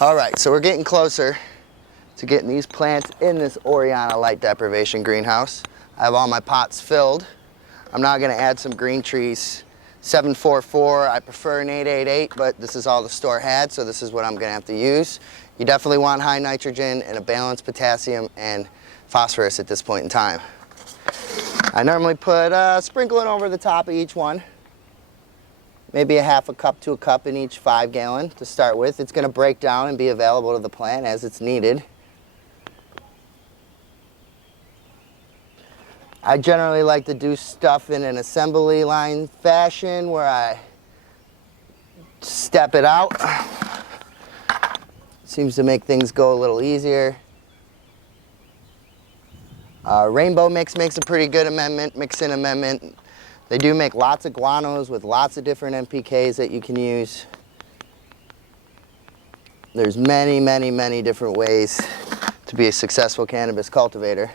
All right, so we're getting closer to getting these plants in this Oriana light deprivation greenhouse. I have all my pots filled. I'm now gonna add some green trees. 744, I prefer an 888, but this is all the store had, so this is what I'm gonna have to use. You definitely want high nitrogen and a balanced potassium and phosphorus at this point in time. I normally put sprinkling over the top of each one. Maybe a half a cup to a cup in each 5 gallon to start with. It's gonna break down and be available to the plant as it's needed. I generally like to do stuff in an assembly line fashion where I step it out. Seems to make things go a little easier. Rainbow Mix makes a pretty good mix-in amendment. They do make lots of guanos with lots of different NPKs that you can use. There's many, many, many different ways to be a successful cannabis cultivator.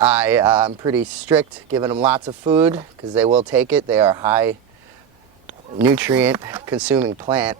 I'm pretty strict giving them lots of food because they will take it. They are high nutrient consuming plant.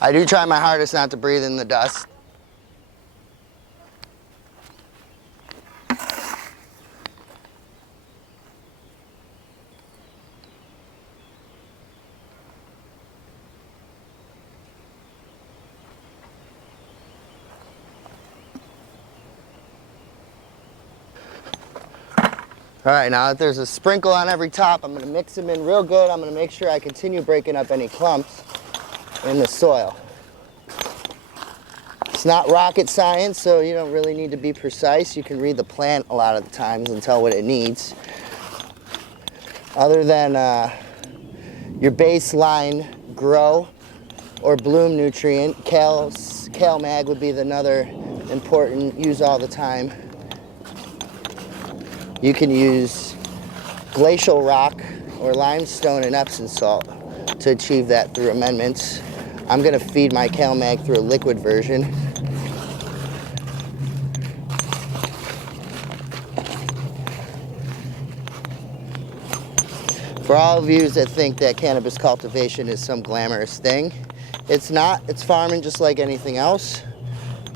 I do try my hardest not to breathe in the dust. All right, now that there's a sprinkle on every top, I'm gonna mix them in real good. I'm gonna make sure I continue breaking up any clumps in the soil. It's not rocket science, so you don't really need to be precise. You can read the plant a lot of the times and tell what it needs. Other than your baseline grow or bloom nutrient, Cal Mag would be another important use all the time. You can use glacial rock or limestone and Epsom salt to achieve that through amendments. I'm gonna feed my Cal Mag through a liquid version. For all of you that think that cannabis cultivation is some glamorous thing, it's not. It's farming just like anything else.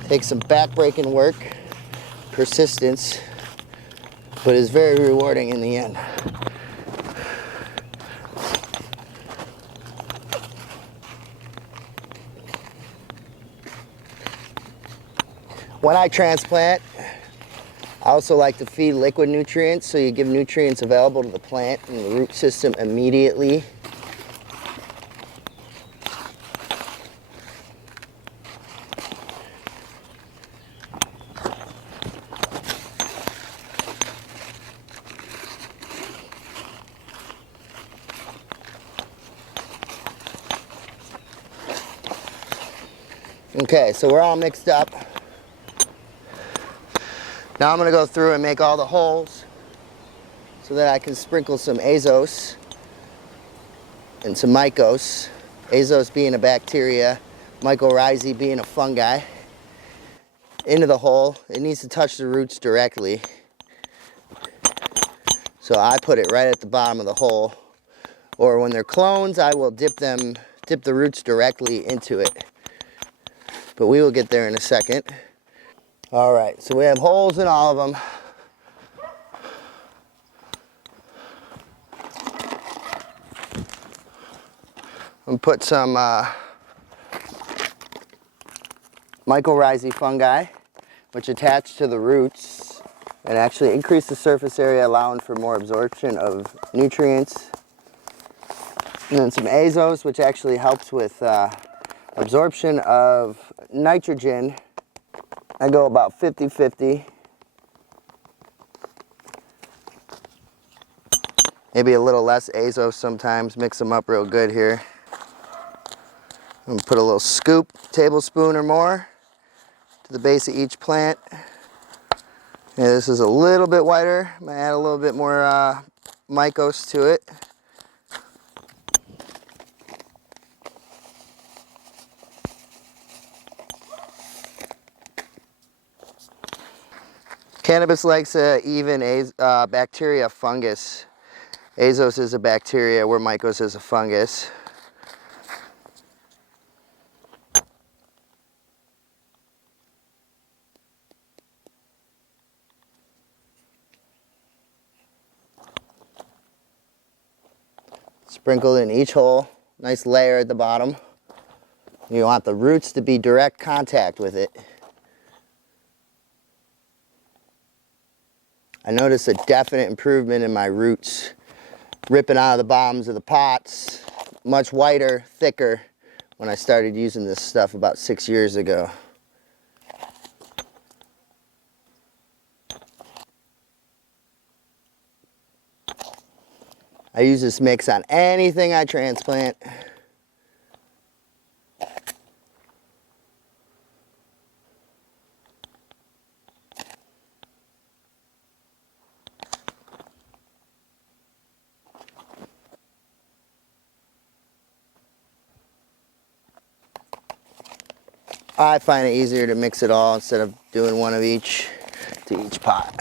Takes some back-breaking work, persistence, but is very rewarding in the end. When I transplant, I also like to feed liquid nutrients, so you give nutrients available to the plant and the root system immediately. Okay, so we're all mixed up. Now I'm going to go through and make all the holes so that I can sprinkle some azos and some mycos. Azos being a bacteria, mycorrhizae being a fungi, into the hole. It needs to touch the roots directly. So I put it right at the bottom of the hole. Or when they're clones, I will dip the roots directly into it. But we will get there in a second. All right, so we have holes in all of them. I'm gonna put some mycorrhizae fungi, which attach to the roots and actually increase the surface area, allowing for more absorption of nutrients. And then some azos, which actually helps with absorption of nitrogen. I go about 50-50. Maybe a little less azo sometimes, mix them up real good here. I'm gonna put a little scoop, tablespoon or more, to the base of each plant. Yeah, this is a little bit whiter. I'm gonna add a little bit more mycos to it. Cannabis likes even bacteria fungus. Azos is a bacteria where mycos is a fungus. Sprinkled in each hole, nice layer at the bottom. You want the roots to be direct contact with it. I noticed a definite improvement in my roots, ripping out of the bottoms of the pots, much whiter, thicker, when I started using this stuff about 6 years ago. I use this mix on anything I transplant. I find it easier to mix it all instead of doing one of each to each pot.